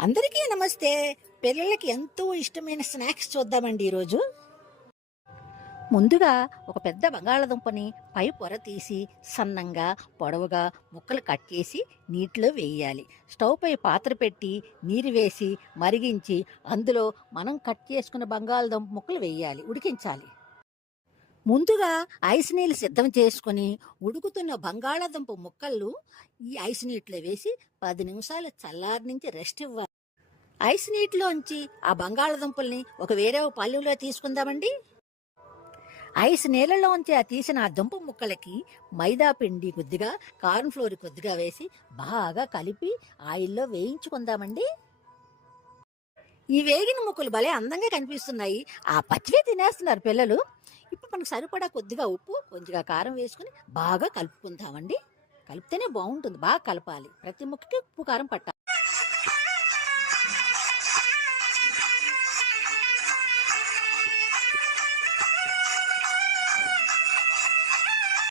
అందరికీ నమస్తే. పిల్లలకి ఎంతో ఇష్టమైన స్నాక్స్ చూద్దామండి ఈరోజు. ముందుగా ఒక పెద్ద బంగాళదుంపని పై పొర తీసి సన్నంగా పొడవుగా ముక్కలు కట్ చేసి నీటిలో వేయాలి. స్టవ్ పై పాత్ర పెట్టి నీరు వేసి మరిగించి అందులో మనం కట్ చేసుకున్న బంగాళదుంప ముక్కలు వేయాలి. ఉడికించాలి. ముందుగా ఐస్ నీళ్ళు సిద్ధం చేసుకుని ఉడుకుతున్న బంగాళాదుంప ముక్కలు ఈ ఐస్ నీటిలో వేసి పది నిమిషాలు చల్లారి నుంచి రెస్ట్ ఇవ్వాలి. ఐస్ నీటిలోంచి ఆ బంగాళాదుంపల్ని ఒక వేరే పల్లెలో తీసుకుందామండి. ఐస్ నీళ్ళలోంచి ఆ తీసిన ఆ దుంప ముక్కలకి మైదా పిండి కొద్దిగా కార్న్ ఫ్లోర్ కొద్దిగా వేసి బాగా కలిపి ఆయిల్లో వేయించుకుందామండి. ఈ వేగిన ముక్కలు భలే అందంగా కనిపిస్తున్నాయి. ఆ పచ్చివే తినేస్తున్నారు పిల్లలు. ఇప్పుడు మనకు సరిపడా కొద్దిగా ఉప్పు కొద్దిగా కారం వేసుకుని బాగా కలుపుకుందామండి. కలిపితేనే బాగుంటుంది. బాగా కలపాలి. ప్రతి ముక్కకి ఉప్పు కారం పట్టాలి.